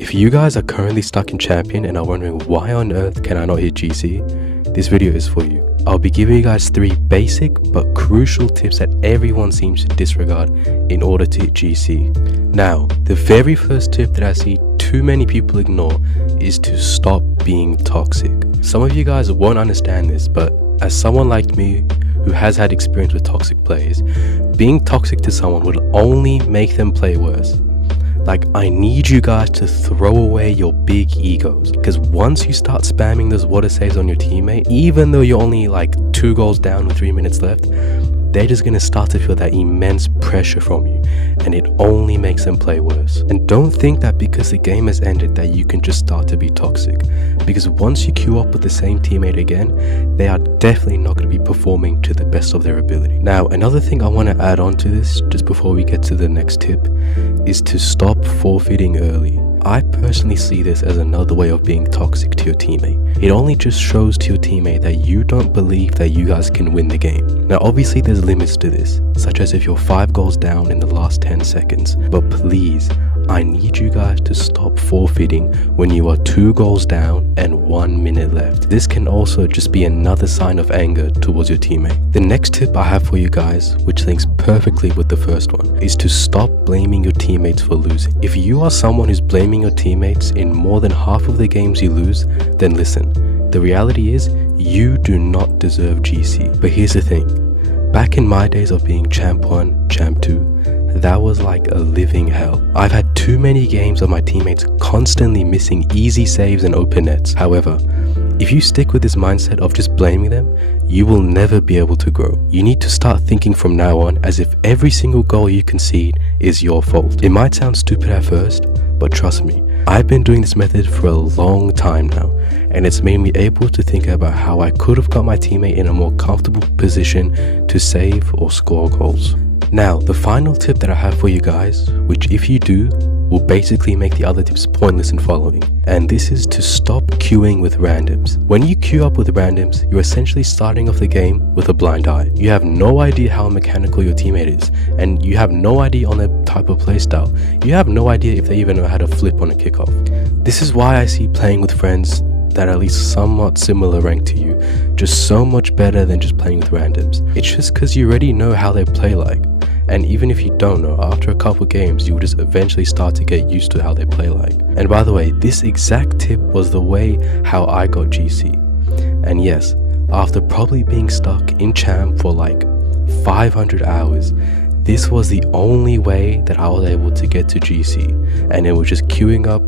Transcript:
If you guys are currently stuck in Champion and are wondering why on earth can I not hit GC, this video is for you. I'll be giving you guys 3 basic but crucial tips that everyone seems to disregard in order to hit GC. Now, the very first tip that I see too many people ignore is to stop being toxic. Some of you guys won't understand this, but as someone like me who has had experience with toxic players, being toxic to someone will only make them play worse. Like, I need you guys to throw away your big egos, because once you start spamming those water saves on your teammate, even though you're only like 2 goals down with 3 minutes left, they're just going to start to feel that immense pressure from you, and it only makes them play worse. And don't think that because the game has ended that you can just start to be toxic, because once you queue up with the same teammate again, they are definitely not going to be performing to the best of their ability. Now, another thing I want to add on to this, just before we get to the next tip, is to stop forfeiting early. I personally see this as another way of being toxic to your teammate. It only just shows to your teammate that you don't believe that you guys can win the game. Now obviously there's limits to this, such as if you're 5 goals down in the last 10 seconds, but please, I need you guys to stop forfeiting when you are 2 goals down and 1 minute left. This can also just be another sign of anger towards your teammate. The next tip I have for you guys, which links perfectly with the first one, is to stop blaming your teammates for losing. If you are someone who's blaming your teammates in more than half of the games you lose, then listen, the reality is you do not deserve GC. But here's the thing, back in my days of being Champ 1, Champ 2, that was like a living hell. I've had too many games of my teammates constantly missing easy saves and open nets. However, if you stick with this mindset of just blaming them, you will never be able to grow. You need to start thinking from now on as if every single goal you concede is your fault. It might sound stupid at first, but trust me, I've been doing this method for a long time now, and it's made me able to think about how I could have got my teammate in a more comfortable position to save or score goals. Now, the final tip that I have for you guys, which if you do, will basically make the other tips pointless in following, and this is to stop queuing with randoms. When you queue up with randoms, you're essentially starting off the game with a blind eye. You have no idea how mechanical your teammate is, and you have no idea on their type of playstyle. You have no idea if they even know how to flip on a kickoff. This is why I see playing with friends that are at least somewhat similar rank to you just so much better than just playing with randoms. It's just because you already know how they play like. And even if you don't know, after a couple games, you will just eventually start to get used to how they play like. And by the way, this exact tip was the way how I got GC. And yes, after probably being stuck in Champ for like 500 hours, this was the only way that I was able to get to GC. And it was just queuing up